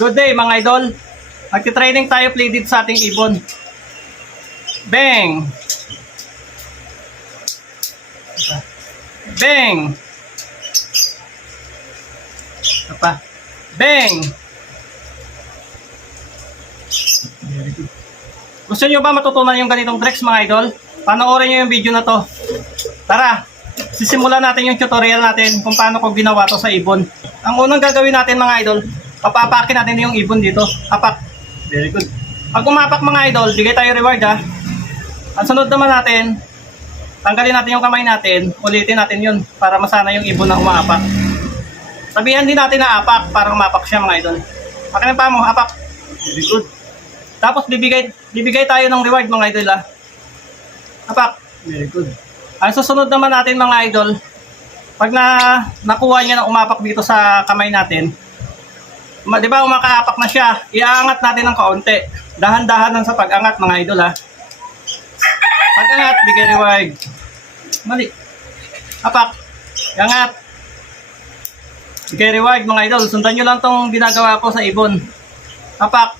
Good day mga idol. Magti-training tayo play dito sa ating ibon. Bang! Bang! Apa? Bang! Gusto nyo ba matutunan yung ganitong tricks mga idol? Panoorin nyo yung video na to. Tara! Sisimulan natin yung tutorial natin kung paano ko ginawa to sa ibon. Ang unang gagawin natin mga idol, papapakin natin yung ibon dito. Apak. Very good. Pag umapak mga idol, bigay tayo reward ha. Ang sunod naman natin, tanggalin natin yung kamay natin, ulitin natin yun para masana yung ibon na umaapak. Sabihan din natin na apak para umapak siya mga idol. Pakin pa mo, apak. Very good. Tapos bibigay tayo ng reward mga idol ha. Apak. Very good. Ang susunod naman natin mga idol, pag nakuha niya na umapak dito sa kamay natin, di ba umakaapak na siya, iaangat natin ng kaunti. Dahan-dahan lang sa pag-angat mga idol ha. Pag-angat, bigay reward. Mali. Apak. Angat. Bigay reward mga idol. Sundan nyo lang tong ginagawa ko sa ibon. Apak.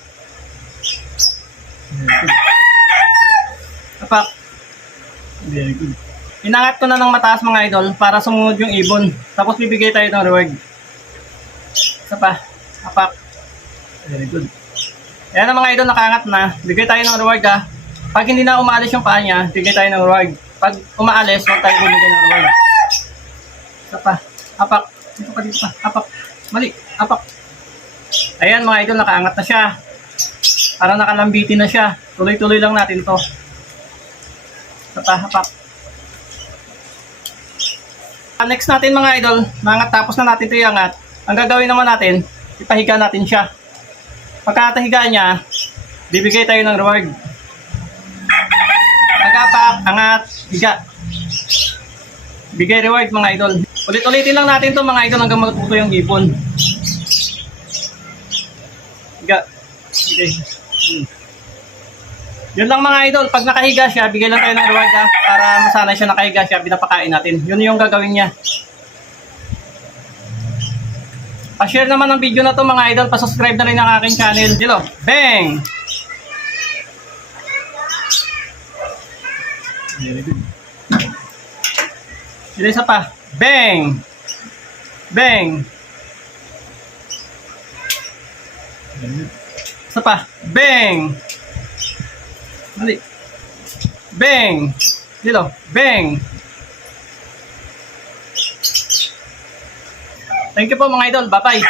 Apak. Very good. Inangat ko na ng mataas mga idol para sumunod yung ibon. Tapos bibigay tayo ng reward. Isa pa. Apak. Very good. Ayan na mga idol, nakaangat na. Bigay tayo ng reward ha. Pag hindi na umaalis yung paa niya, bigay tayo ng reward. Pag umaalis, huwag tayo bibigay ng reward. Isa pa. Apak. Dito pa, dito pa. Apak. Mali. Apak. Ayan mga idol, nakaangat na siya. Parang nakalambitin na siya. Tuloy-tuloy lang natin to. Isa pa. Apak. Next natin mga idol, nangat tapos na natin ito iangat. Ang gagawin naman natin, ipahiga natin siya. Pagkatahiga niya, bibigay tayo ng reward. Agapak, angat, higa. Bigay reward mga idol. Ulit-ulitin lang natin to mga idol hanggang matuto yung ibon. Higa. Okay. Yun lang mga idol, pag nakahiga siya, bigay lang tayo ng reward ha, para masanay siya nakahiga siya, pinapakain natin. Yun yung gagawin niya. Pa-share naman ng video na to mga idol, pa-subscribe na rin ang aking channel. Dilo, bang! Very good. Isa pa, bang! Bang! Isa pa, bang! Mali. Bang! Dilo, bang! Thank you po mga idol, bye-bye!